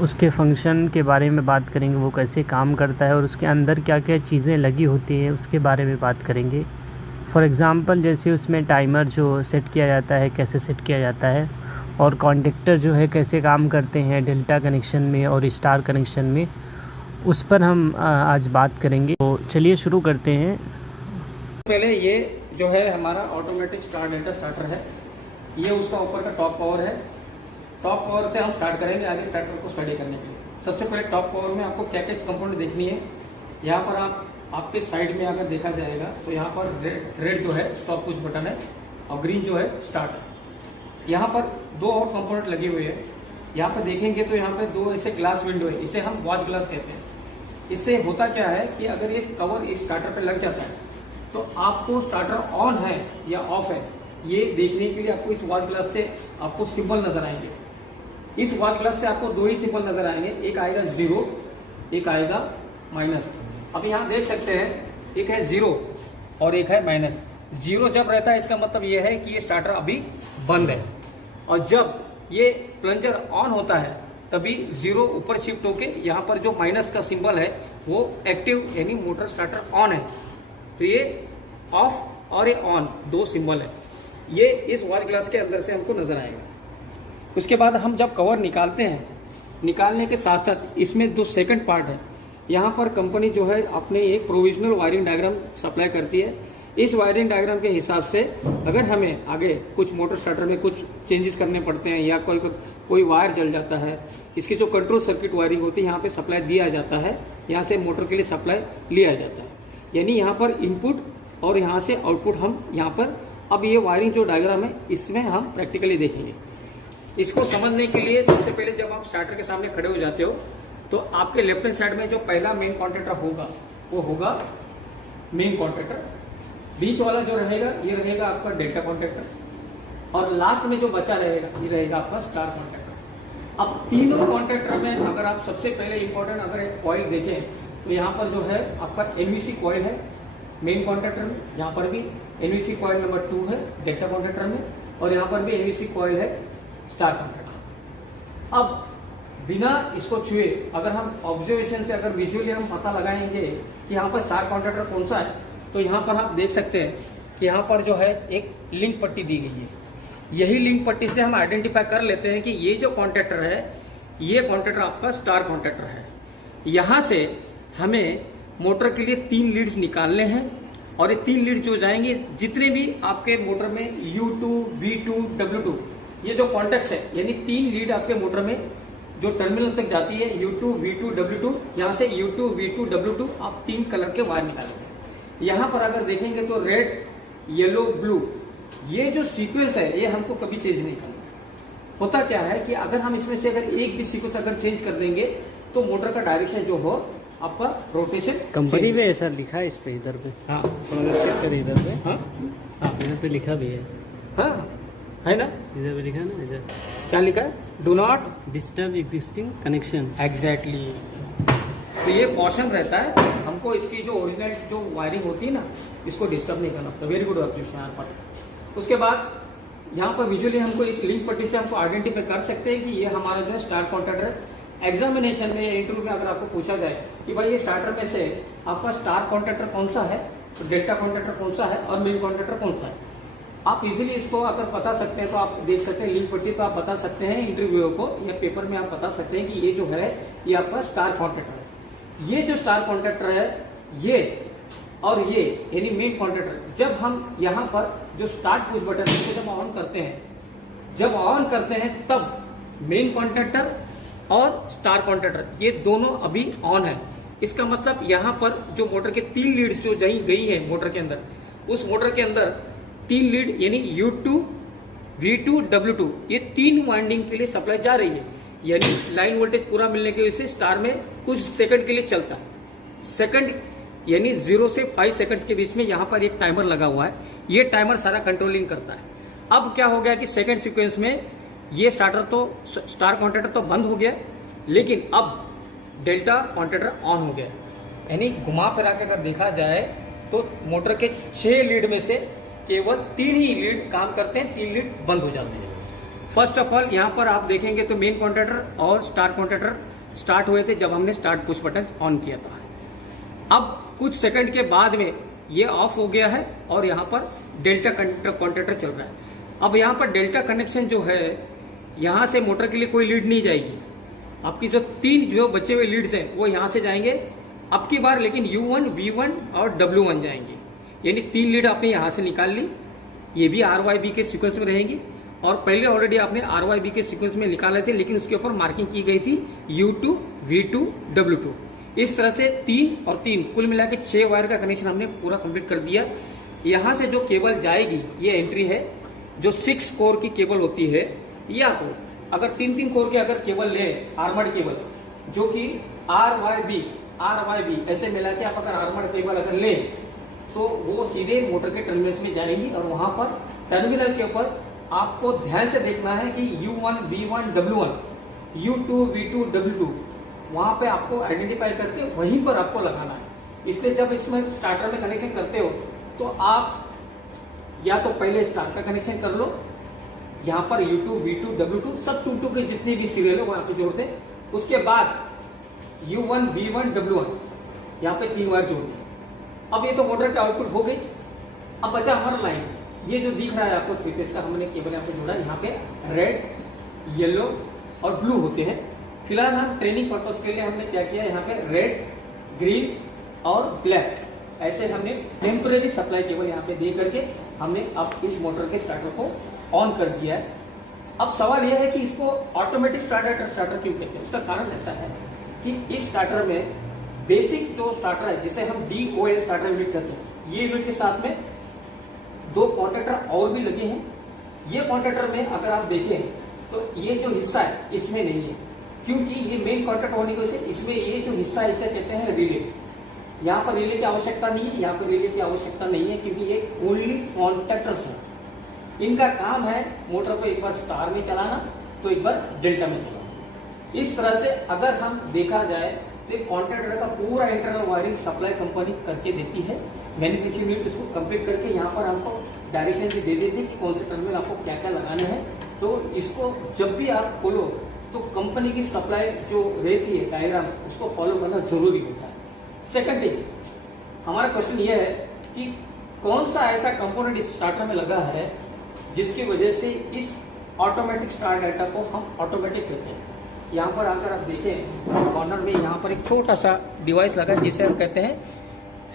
उसके फंक्शन के बारे में बात करेंगे, वो कैसे काम करता है और उसके अंदर क्या क्या चीज़ें लगी होती हैं उसके बारे में बात करेंगे। फॉर एग्ज़ाम्पल जैसे उसमें टाइमर जो सेट किया जाता है कैसे सेट किया जाता है, और कॉन्टेक्टर जो है कैसे काम करते हैं डेल्टा कनेक्शन में और स्टार कनेक्शन में, उस पर हम आज बात करेंगे। तो चलिए शुरू करते हैं। पहले ये जो है हमारा ऑटोमेटिक स्टार डेल्टा स्टार्टर है, ये उसका ऊपर का टॉप पावर है। टॉप पावर से हम स्टार्ट करेंगे आगे स्टार्टर को स्टडी करने के लिए। सबसे पहले टॉप पावर में आपको क्या क्या कंपोनेंट देखनी है। यहाँ पर आपके साइड में अगर देखा जाएगा तो यहाँ पर रेड जो है स्टॉप पुश बटन है और ग्रीन जो है स्टार्ट है। यहाँ पर दो और कंपोनेंट लगे हुए हैं। यहाँ पर देखेंगे तो यहाँ पे दो ऐसे ग्लास विंडो है, इसे हम वॉच ग्लास कहते हैं। इससे होता क्या है कि अगर ये कवर इस स्टार्टर पे लग जाता है तो आपको स्टार्टर ऑन है या ऑफ है ये देखने के लिए आपको इस वॉच ग्लास से आपको सिंबल नजर आएंगे। इस वॉच ग्लास से आपको दो ही सिंबल नजर आएंगे, एक आएगा 0, एक आएगा माइनस। अब यहाँ देख सकते हैं एक है 0 और एक है माइनस। 0 जब रहता है इसका मतलब ये है कि ये स्टार्टर अभी बंद है, और जब ये प्लंजर ऑन होता है तभी 0 ऊपर शिफ्ट होके यहाँ पर जो माइनस का सिंबल है वो एक्टिव यानी मोटर स्टार्टर ऑन है। तो ये ऑफ और ये ऑन दो सिंबल है, ये इस वॉच ग्लास के अंदर से हमको नजर आएगा। उसके बाद हम जब कवर निकालते हैं, निकालने के साथ साथ इसमें दो सेकंड पार्ट है। यहाँ पर कंपनी जो है अपने एक प्रोविजनल वायरिंग डायग्राम सप्लाई करती है। इस वायरिंग डायग्राम के हिसाब से अगर हमें आगे कुछ मोटर स्टार्टर में कुछ चेंजेस करने पड़ते हैं या कोई वायर जल जाता है, इसकी जो कंट्रोल सर्किट वायरिंग होती है यहाँ पे सप्लाई दिया जाता है, यहाँ से मोटर के लिए सप्लाई लिया जाता है। यानी यहाँ पर इनपुट और यहाँ से आउटपुट हम यहाँ पर, अब ये वायरिंग जो डायग्राम है इसमें हम प्रैक्टिकली देखेंगे। इसको समझने के लिए सबसे पहले जब आप स्टार्टर के सामने खड़े हो जाते हो तो आपके लेफ्ट हैंड साइड में जो पहला मेन कॉन्ट्रैक्टर होगा वो होगा मेन कॉन्ट्रैक्टर। बीच वाला जो रहेगा ये रहेगा आपका डेल्टा कॉन्ट्रैक्टर, और लास्ट में जो बचा रहेगा ये रहेगा आपका स्टार कॉन्ट्रैक्टर। अब तीनों कॉन्ट्रैक्टर में अगर आप सबसे पहले इंपॉर्टेंट अगर एक कॉइल देखें तो यहाँ पर जो है आपका एनवीसी कॉइल है मेन कॉन्ट्रैक्टर में, यहाँ पर भी एनवीसी कॉइल नंबर 2 है डेल्टा कॉन्ट्रैक्टर में, और यहाँ पर भी एनवीसी कॉइल है स्टार कॉन्ट्रैक्टर। अब बिना इसको छुए अगर हम ऑब्जर्वेशन से अगर विजुअली हम पता लगाएंगे कि यहाँ पर स्टार कॉन्ट्रैक्टर कौन सा है, तो यहाँ पर आप देख सकते हैं कि यहाँ पर जो है एक लिंक पट्टी दी गई है। यही लिंक पट्टी से हम आइडेंटिफाई कर लेते हैं कि ये जो कॉन्ट्रैक्टर है ये कॉन्ट्रैक्टर आपका स्टार कॉन्ट्रैक्टर है। यहाँ से हमें मोटर के लिए 3 लीड्स निकालने हैं, और ये 3 लीड जो जाएंगे जितने भी आपके मोटर में U2, V2, W2 ये जो कॉन्टेक्ट्स है, यानी 3 लीड आपके मोटर में जो टर्मिनल तक जाती है U2, V2, W2, यहाँ से U2, V2, W2 आप 3 कलर के वायर निकालेंगे। यहाँ पर अगर देखेंगे तो रेड, येलो, ब्लू ये जो सीक्वेंस है ये हमको कभी चेंज नहीं करना। होता क्या है कि अगर हम इसमें से अगर एक भी सीक्वेंस अगर चेंज कर देंगे तो मोटर का डायरेक्शन जो हो आपका रोटेशन कंपनी में ऐसा लिखा है इस पे, इधर पे हाँ इधर पे, हाँ हाँ इधर पे लिखा भी है। हाँ है ना, इधर पे लिखा है ना, इधर क्या लिखा है, do not disturb existing connections. Exactly. तो ये कॉशन रहता है हमको, इसकी जो ओरिजिनल जो वायरिंग होती है ना इसको डिस्टर्ब नहीं करना। तो वेरी गुड ऑब्जर्वेशन यहाँ पर। उसके बाद यहाँ पर विजुअली हमको इस लिंक पट्टी से हमको आइडेंटिफाई कर सकते हैं कि ये हमारा जो है स्टार कॉन्ट्रैक्टर है। एग्जामिनेशन में इंटरव्यू में अगर आपको पूछा जाए कि भाई ये स्टार्टर में से आपका स्टार कॉन्ट्रैक्टर कौन सा है, तो डेल्टा कॉन्ट्रैक्टर कौन सा है और मेन कॉन्ट्रैक्टर कौन सा है, आप इजीली इसको अगर बता सकते हैं तो आप देख सकते हैं लिंक पट्टी पे आप बता सकते हैं इंटरव्यू को या पेपर में आप बता सकते हैं कि ये जो है ये आपका स्टार कॉन्ट्रैक्टर है। ये जो स्टार कॉन्ट्रैक्टर है ये और ये यानी मेन कॉन्ट्रैक्टर, जब हम यहाँ पर जो स्टार्ट पुश बटन है जब ऑन करते हैं, जब ऑन करते हैं तब मेन कॉन्ट्रैक्टर और स्टार कॉन्ट्रैक्टर ये दोनों अभी ऑन है। इसका मतलब यहाँ पर जो मोटर के 3 लीड्स जो गई है मोटर के अंदर, उस मोटर के अंदर 3 लीड यानी U2, V2, W2 ये 3 वाइंडिंग के लिए सप्लाई जा रही है। यानी लाइन वोल्टेज पूरा मिलने की वजह से स्टार में कुछ सेकंड के लिए चलता है। सेकंड यानी 0 से 5 सेकंड्स के बीच में यहाँ पर एक टाइमर लगा हुआ है, ये टाइमर सारा कंट्रोलिंग करता है। अब क्या हो गया कि सेकंड सीक्वेंस में ये स्टार्टर तो स्टार कॉन्ट्रैक्टर तो बंद हो गया, लेकिन अब डेल्टा कॉन्ट्रैक्टर ऑन हो गया। यानी घुमा फिरा के अगर देखा जाए तो मोटर के 6 लीड में से केवल 3 ही लीड काम करते हैं, 3 लीड बंद हो जाते हैं। फर्स्ट ऑफ ऑल यहाँ पर आप देखेंगे तो मेन कॉन्टैक्टर और स्टार कॉन्टैक्टर स्टार्ट हुए थे जब हमने स्टार्ट पुश बटन ऑन किया था। अब कुछ सेकंड के बाद में ये ऑफ हो गया है और यहाँ पर डेल्टा कॉन्टैक्टर चल रहा है। अब यहाँ पर डेल्टा कनेक्शन जो है, यहाँ से मोटर के लिए कोई लीड नहीं जाएगी। आपकी जो 3 जो बचे हुए लीड्स हैं वो यहाँ से जाएंगे अब की बार, लेकिन U1, V1 और W1 जाएंगे, यानी 3 लीड आपने यहाँ से निकाल ली। ये भी RYB के सीक्वेंस में रहेंगी और पहले ऑलरेडी आपने RYB के सीक्वेंस में निकाले थे, लेकिन उसके ऊपर मार्किंग की गई थी U2, V2, W2। इस तरह से 3 और 3 कुल मिला के 6 वायर का कनेक्शन हमने पूरा कंप्लीट कर दिया। यहाँ से जो केबल जाएगी ये एंट्री है, जो 6 कोर की केबल होती है, या तो अगर 3-3 कोर के अगर केबल ले, आर्मर्ड केबल जो कि RYB ऐसे मिला के आप अगर आर्मर्ड केबल अगर ले तो वो सीधे मोटर के टर्मिनल्स में जाएंगी और वहां पर टर्मिनल के ऊपर आपको ध्यान से देखना है कि U1, V1, W1, U2, V2, W2 वहां पे आपको आइडेंटिफाई करके वहीं पर आपको लगाना है। इसलिए जब इसमें स्टार्टर में कनेक्शन करते हो तो आप या तो पहले स्टार का कनेक्शन कर लो, यहाँ पर U2, V2, W2 सब 2-2 के जितने भी सीरियल है वो यहाँ पे जोड़ते हैं। उसके बाद U1, V1, W1 यहाँ पे 3 वायर जोड़ते हैं। अब ये तो मोटर की आउटपुट हो गई। अब बचा हमारा लाइन, ये जो दिख रहा है आपको 3 फेज का हमने केबल यहाँ पे जोड़ा। यहाँ पे रेड, येलो और ब्लू होते हैं। फिलहाल हम ट्रेनिंग पर्पज के लिए हमने क्या किया, यहाँ पे रेड, ग्रीन और ब्लैक ऐसे हमने टेम्परेरी सप्लाई केबल यहाँ पे दे करके हमने अब इस मोटर के स्टार्टर को ऑन कर दिया है। अब सवाल यह है कि इसको ऑटोमेटिक स्टार्टर क्यों कहते हैं। उसका कारण ऐसा है कि इस स्टार्टर में बेसिक जो स्टार्टर है जिसे हम DOL स्टार्टर यूनिट कहते हैं, ये यूनिट के साथ में 2 कॉन्टैक्टर और भी लगे हैं। ये कॉन्टैक्टर में अगर आप देखें तो ये जो हिस्सा है इसमें नहीं है, क्योंकि ये मेन कॉन्टैक्ट होने की वजह से इसमें ये जो हिस्सा है इसे कहते हैं रिले। यहाँ पर रिले की आवश्यकता नहीं है, यहाँ पर रिले की आवश्यकता नहीं है, क्योंकि ये ओनली कॉन्टैक्टर्स है। इनका काम है मोटर को एक बार स्टार में चलाना तो एक बार डेल्टा में चलाना। इस तरह से अगर हम देखा जाए तो कॉन्ट्रैक्टर का पूरा इंटरनल वायरिंग सप्लाई कंपनी करके देती है। मैन्युफैक्चरिंग यूनिट इसको कंप्लीट करके यहाँ पर हमको डायरेक्शन भी दे देती है कि कौन से टर्मिनल आपको क्या क्या लगाने हैं। तो इसको जब भी आप खोलो तो कंपनी की सप्लाई जो रहती है डायग्राम उसको फॉलो करना जरूरी होता है। सेकंड थिंग, हमारा क्वेश्चन ये है कि कौन सा ऐसा कंपोनेंट इस स्टार्टर में लगा है जिसकी वजह से इस ऑटोमेटिक स्टार डेल्टा को हम ऑटोमेटिक कहते हैं। यहाँ पर अगर आप देखें कॉर्नर में यहाँ पर एक छोटा सा डिवाइस लगा है जिसे हम कहते हैं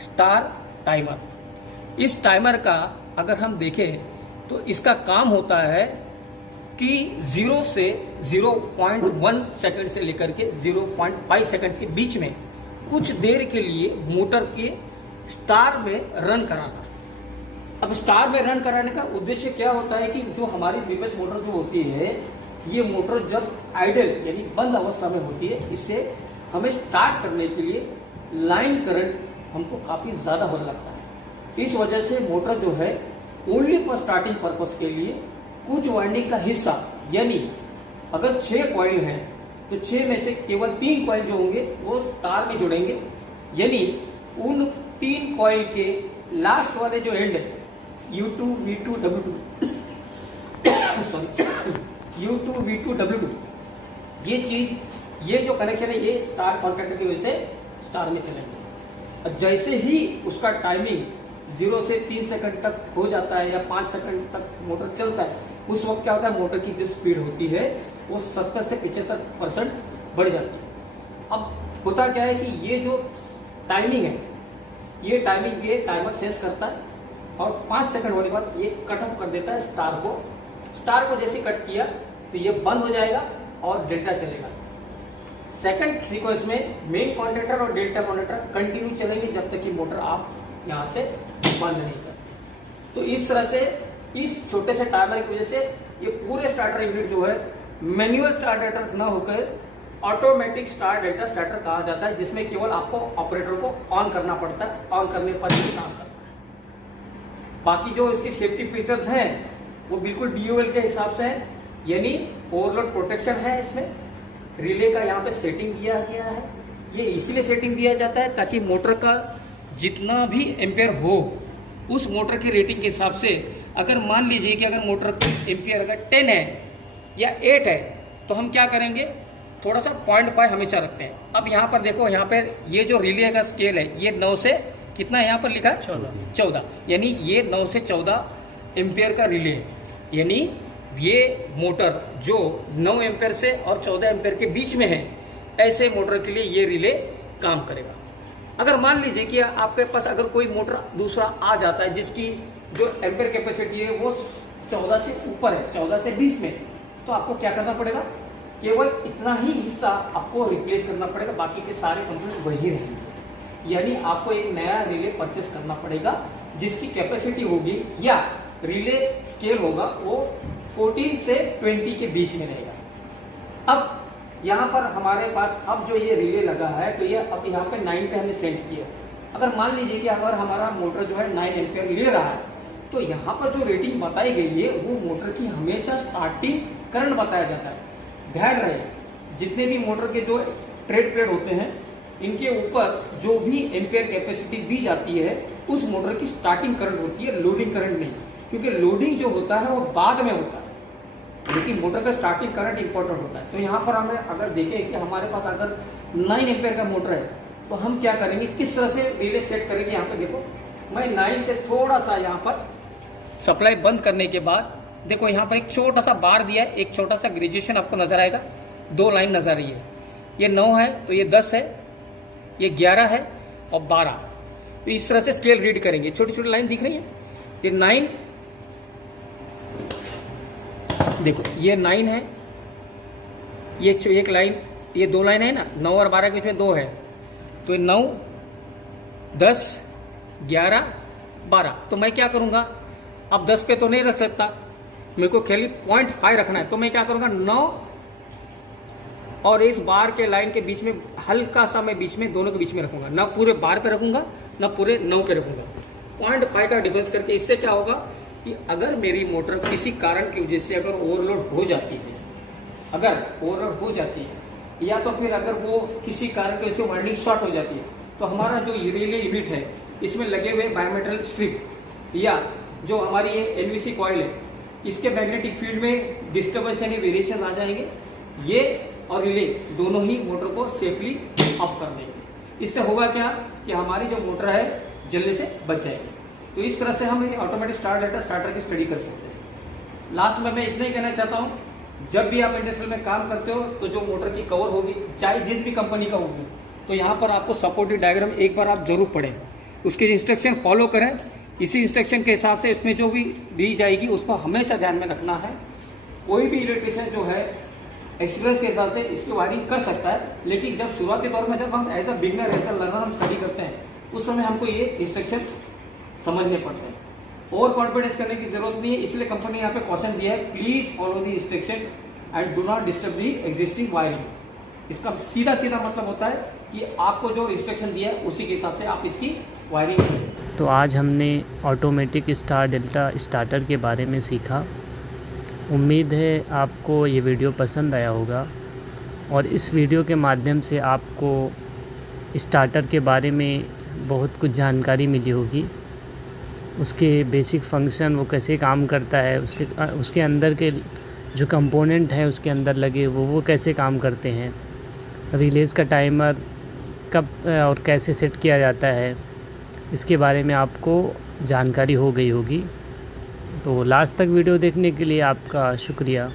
स्टार टाइमर। इस टाइमर का अगर हम देखें तो इसका काम होता है कि 0 से 0.1 सेकंड से लेकर के 0.5 सेकंड के बीच में कुछ देर के लिए मोटर के स्टार में रन कराना। अब स्टार में रन कराने का उद्देश्य क्या होता है कि जो हमारी 3 फेज मोटर जो होती है, ये मोटर जब आइडल यानी बंद अवस्था में होती है, इससे हमें स्टार्ट करने के लिए लाइन करंट हमको काफी ज्यादा होने लगता है। इस वजह से मोटर जो है ओनली फॉर स्टार्टिंग पर्पस के लिए कुछ वाइंडिंग का हिस्सा, यानी अगर 6 कॉइल हैं तो 6 में से केवल 3 कॉइल जो होंगे वो स्टार में जुड़ेंगे, यानी उन 3 कॉइल के लास्ट वाले जो एंड है U2, V2, W2 U2, V2, W2 ये चीज, ये जो कनेक्शन है ये स्टार कॉन्टैक्टर की वजह से स्टार में चलेंगे। जैसे ही उसका टाइमिंग 0 से 3 सेकंड तक हो जाता है या 5 सेकंड तक मोटर चलता है, उस वक्त क्या होता है मोटर की जो स्पीड होती है वो 70 से 75% बढ़ जाती है। अब होता क्या है कि ये जो टाइमिंग है, ये टाइमिंग ये टाइमर सेंस करता है और 5 सेकंड होने के बाद ये कट ऑफ कर देता है स्टार को। स्टार को जैसे कट किया तो ये बंद हो जाएगा और डेल्टा चलेगा। सेकंड सीक्वेंस में मेन कॉन्टैक्टर और डेल्टा कॉन्टैक्टर कंटिन्यू चलेंगे जब तक कि मोटर आप यहाँ से बंद नहीं करते। तो इस तरह से इस छोटे से टाइमर की वजह से ये पूरे स्टार्टर यूनिट जो है मैनुअल स्टार डेल्टा न होकर ऑटोमेटिक स्टार डेल्टा स्टार्टर कहा जाता है, जिसमें केवल आपको ऑपरेटर को ऑन करना पड़ता है, ऑन करने पर ही काम करता है। बाकी जो इसकी सेफ्टी फीचर्स हैं वो बिल्कुल DOL के हिसाब से है, यानी ओवरलोड प्रोटेक्शन है। इसमें रिले का यहाँ पे सेटिंग दिया गया है। ये इसलिए सेटिंग दिया जाता है ताकि मोटर का जितना भी एम्पेयर हो उस मोटर की रेटिंग के हिसाब से, अगर मान लीजिए कि अगर मोटर का एम्पेयर अगर 10 है या 8 है तो हम क्या करेंगे, थोड़ा सा 0.5 हमेशा रखते हैं। अब यहाँ पर देखो, यहाँ पर ये जो रिले का स्केल है ये 9 से कितना यहाँ पर लिखा है 14, यानी ये 9 से 14 एम्पियर का रिले है। यानी ये मोटर जो 9 एम्पियर से और 14 एम्पियर के बीच में है, ऐसे मोटर के लिए ये रिले काम करेगा। अगर मान लीजिए कि आपके पास अगर कोई मोटर दूसरा आ जाता है जिसकी जो एम्पियर कैपेसिटी है वो 14 से ऊपर है, 14 से 20 में, तो आपको क्या करना पड़ेगा, केवल इतना ही हिस्सा आपको रिप्लेस करना पड़ेगा, बाकी के सारे कंपोनेंट वही रहेंगे। यानी आपको एक नया रिले परचेस करना पड़ेगा जिसकी कैपेसिटी होगी या रिले स्केल होगा वो 14 से 20 के बीच में रहेगा। अब यहाँ पर हमारे पास अब जो ये रिले लगा है तो ये अब यहाँ पे 9 पे हमने सेट किया। अगर मान लीजिए कि अगर हमारा मोटर जो है 9 एम्पियर ले रहा है तो यहाँ पर जो रेटिंग बताई गई है वो मोटर की हमेशा स्टार्टिंग करंट बताया जाता है। ध्यान रहे, जितने भी मोटर के जो ट्रेड प्लेट होते हैं इनके ऊपर जो भी एम्पियर कैपेसिटी दी जाती है उस मोटर की स्टार्टिंग करंट होती है, लोडिंग करंट नहीं, क्योंकि लोडिंग जो होता है वो बाद में होता है, लेकिन मोटर का स्टार्टिंग करंट इंपॉर्टेंट होता है। तो यहाँ पर हमें अगर देखें कि हमारे पास अगर 9 एम्पियर का मोटर है तो हम क्या करेंगे, किस तरह से रिले सेट करेंगे। यहाँ पे देखो, मैं 9 से थोड़ा सा यहाँ पर सप्लाई बंद करने के बाद देखो यहाँ पर एक छोटा सा बार दिया है, एक छोटा सा ग्रेजुएशन आपको नजर आएगा, 2 लाइन नजर आ रही है। ये 9 है तो ये 10 है, ये 11 है और 12। तो इस तरह से स्केल रीड करेंगे, छोटी छोटी लाइन दिख रही है। ये 9, देखो ये 9 है, ये एक लाइन, ये 2 लाइन है ना, 9 और 12 के बीच में 2 है, तो ये 9, 10, 11, 12। तो मैं क्या करूंगा, अब 10 पे तो नहीं रख सकता, मेरे को खाली 0.5 रखना है, तो मैं क्या करूंगा 9 और इस बार के लाइन के बीच में हल्का सा मैं बीच में दोनों के बीच में रखूंगा, ना पूरे बार पे रखूंगा ना पूरे 9 पे रखूंगा, 0.5 का डिफरेंस करके। इससे क्या होगा कि अगर मेरी मोटर किसी कारण की वजह से अगर ओवरलोड हो जाती है, अगर ओवरलोड हो जाती है या तो फिर अगर वो किसी कारण की वजह से वाइंडिंग शॉर्ट हो जाती है, तो हमारा जो रिले यूनिट है इसमें लगे हुए बायोमेटल स्ट्रिप या जो हमारी ये एलवीसी कॉइल है इसके मैग्नेटिक फील्ड में डिस्टर्बेंस यानी वेरिएशन आ जाएंगे, ये और रिले दोनों ही मोटर को सेफली ऑफ कर देंगे। इससे होगा क्या कि हमारी जो मोटर है जलने से बच जाएगी। तो इस तरह से हम ऑटोमेटिक स्टार्टर की स्टडी कर सकते हैं। लास्ट में मैं इतना ही कहना चाहता हूँ, जब भी आप इंडस्ट्रियल में काम करते हो तो जो मोटर की कवर होगी चाहे जिस भी कंपनी का होगी, तो यहाँ पर आपको सपोर्टिव डायग्राम एक बार आप जरूर पढ़ें, उसके इंस्ट्रक्शन फॉलो करें। इसी इंस्ट्रक्शन के हिसाब से इसमें जो भी दी जाएगी उसको हमेशा ध्यान में रखना है। कोई भी इलेक्ट्रिशियन जो है एक्सपीरियंस के हिसाब से इसकी वायरिंग कर सकता है, लेकिन जब शुरुआती दौर में जब हम as a beginner as a learner हम स्टडी करते हैं उस समय हमको ये इंस्ट्रक्शन समझने पड़ते हैं। और कॉन्फिडेंस करने की जरूरत नहीं है, इसलिए कंपनी ने यहाँ पे क्वेश्चन दिया है, please follow the instruction and do not disturb the existing wiring. इसका सीधा सीधा मतलब होता है कि आपको जो इंस्ट्रक्शन दिया है उसी के हिसाब से आप इसकी वायरिंग करें। तो आज हमने ऑटोमेटिक स्टार डेल्टा स्टार्टर के बारे में सीखा। उम्मीद है आपको ये वीडियो पसंद आया होगा और इस वीडियो के माध्यम से आपको स्टार्टर के बारे में बहुत कुछ जानकारी मिली होगी, उसके बेसिक फंक्शन, वो कैसे काम करता है, उसके अंदर के जो कंपोनेंट हैं उसके अंदर लगे वो कैसे काम करते हैं, रिलेज़ का टाइमर कब और कैसे सेट किया जाता है, इसके बारे में आपको जानकारी हो गई होगी। तो लास्ट तक वीडियो देखने के लिए आपका शुक्रिया।